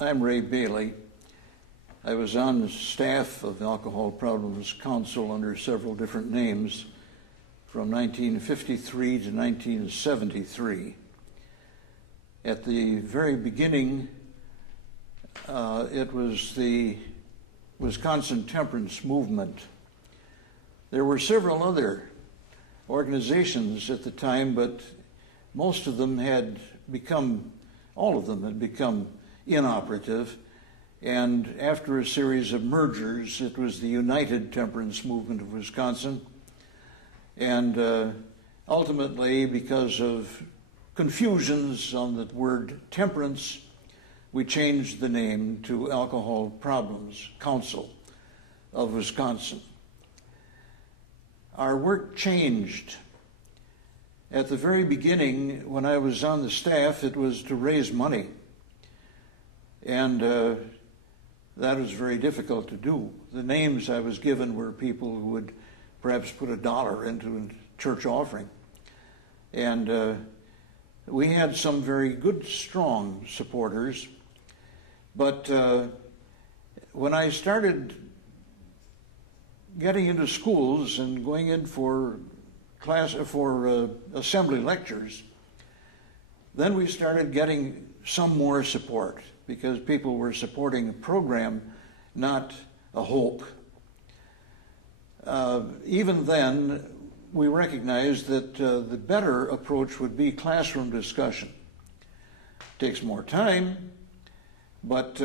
I'm Ray Bayley. I was on the staff of Alcohol Problems Council under several different names from 1953 to 1973. At the very beginning, it was the Wisconsin Temperance Movement. There were several other organizations at the time, but most of them had become, all of them had become inoperative. And after a series of mergers, it was the United Temperance Movement of Wisconsin. And ultimately, because of confusions on the word temperance, we changed the name to Alcohol Problems Council of Wisconsin. Our work changed. At the very beginning, when I was on the staff, it was to raise money. And that was very difficult to do. The names I was given were people who would perhaps put $1 into a church offering. And we had some very good, strong supporters. But when I started getting into schools and going in for assembly lectures, then we started getting some more support because people were supporting a program, not a hope. Even then, we recognized that the better approach would be classroom discussion. It takes more time, but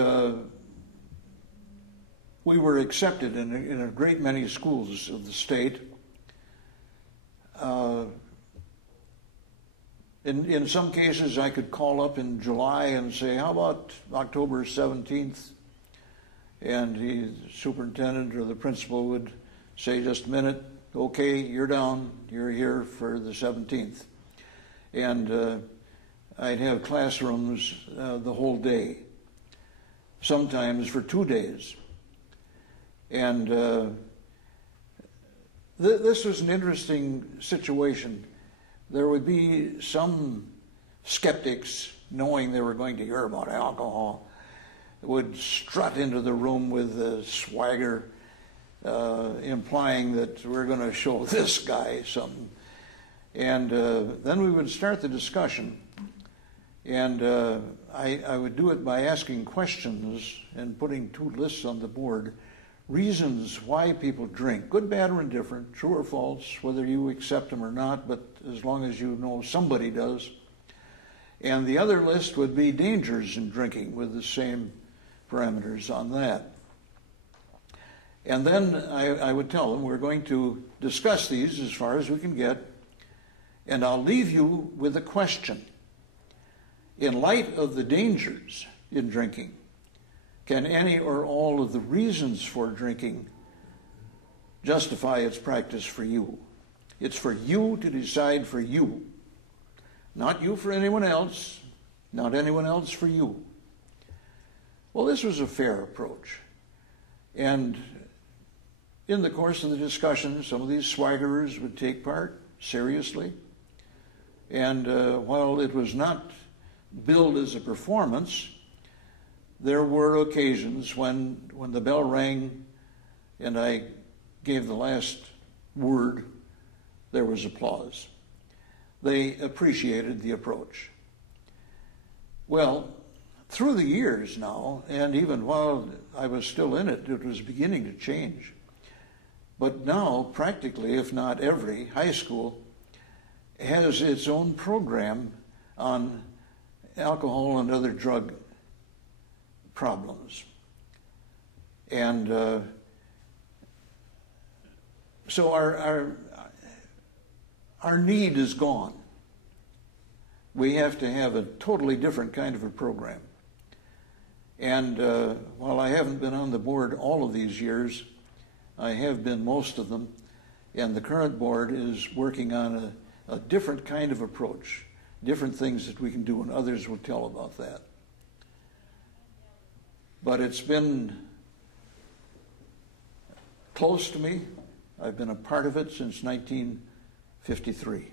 we were accepted in a great many schools of the state. In some cases, I could call up in July and say, how about October 17th? And the superintendent or the principal would say, just a minute, okay, you're down, you're here for the 17th. And I'd have classrooms the whole day, sometimes for 2 days. And this was an interesting situation. There would be some skeptics, knowing they were going to hear about alcohol, would strut into the room with a swagger, implying that we're going to show this guy something. And then we would start the discussion. And I would do it by asking questions and putting 2 lists on the board. Reasons why people drink, good, bad, or indifferent, true or false, whether you accept them or not, but as long as you know somebody does. And the other list would be dangers in drinking, with the same parameters on that. And then I would tell them, we're going to discuss these as far as we can get, and I'll leave you with a question. In light of the dangers in drinking, can any or all of the reasons for drinking justify its practice for you? It's for you to decide for you. Not you for anyone else, not anyone else for you. Well, this was a fair approach. And in the course of the discussion, some of these swaggerers would take part seriously. And while it was not billed as a performance, there were occasions when the bell rang and I gave the last word, there was applause. They appreciated the approach. Well, through the years now, and even while I was still in it, it was beginning to change. But now, practically, if not every high school has its own program on alcohol and other drug problems. And so our need is gone. We have to have a totally different kind of a program. And while I haven't been on the board all of these years, I have been most of them, and the current board is working on a different kind of approach, different things that we can do, and others will tell about that. But it's been close to me. I've been a part of it since 1953.